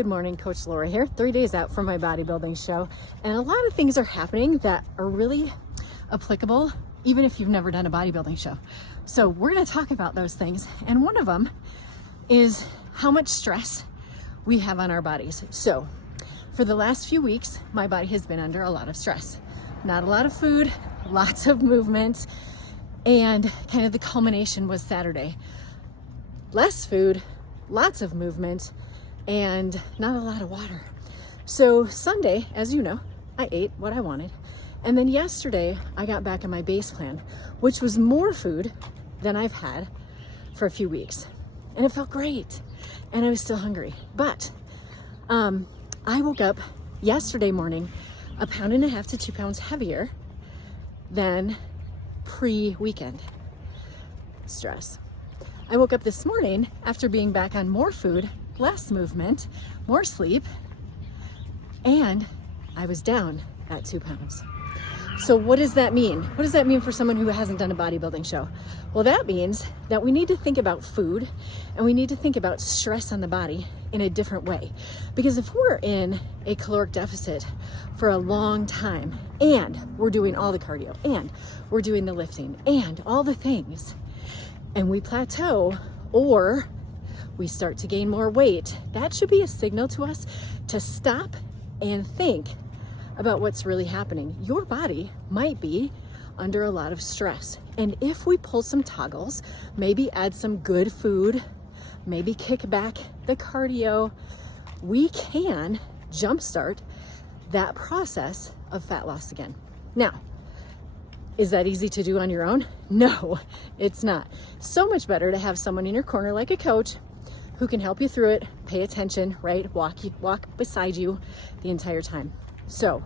Good morning, Coach Laura here. 3 days out from my bodybuilding show, and a lot of things are happening that are really applicable even if you've never done a bodybuilding show. So we're going to talk about those things, and one of them is how much stress we have on our bodies. So for the last few weeks, my body has been under a lot of stress. Not a lot of food, lots of movement, and kind of the culmination was Saturday. Less food, lots of movement, and not a lot of water. So Sunday, as you know, I ate what I wanted. And then yesterday, I got back on my base plan, which was more food than I've had for a few weeks. And it felt great. And I was still hungry. But I woke up yesterday morning 1.5 pounds to 2 pounds heavier than pre-weekend. Stress. I woke up this morning after being back on more food, less movement, more sleep, and I was down at 2 pounds. So what does that mean? What does that mean for someone who hasn't done a bodybuilding show? Well, that means that we need to think about food and we need to think about stress on the body in a different way. Because if we're in a caloric deficit for a long time and we're doing all the cardio and we're doing the lifting and all the things, and we plateau or we start to gain more weight, that should be a signal to us to stop and think about what's really happening. Your body might be under a lot of stress. And if we pull some toggles, maybe add some good food, maybe kick back the cardio, we can jumpstart that process of fat loss again. Now, is that easy to do on your own? No, it's not. So much better to have someone in your corner like a coach who can help you through it, pay attention, right? Walk beside you the entire time. So,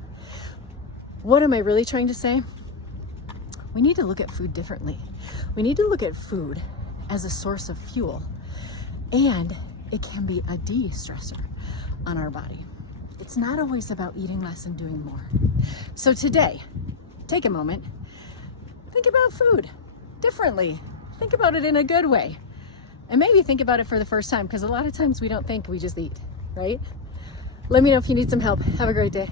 what am I really trying to say? We need to look at food differently. We need to look at food as a source of fuel, and it can be a de-stressor on our body. It's not always about eating less and doing more. So today, take a moment. Think about food differently. Think about it in a good way. And maybe think about it for the first time, because a lot of times we don't think, we just eat, right? Let me know if you need some help. Have a great day.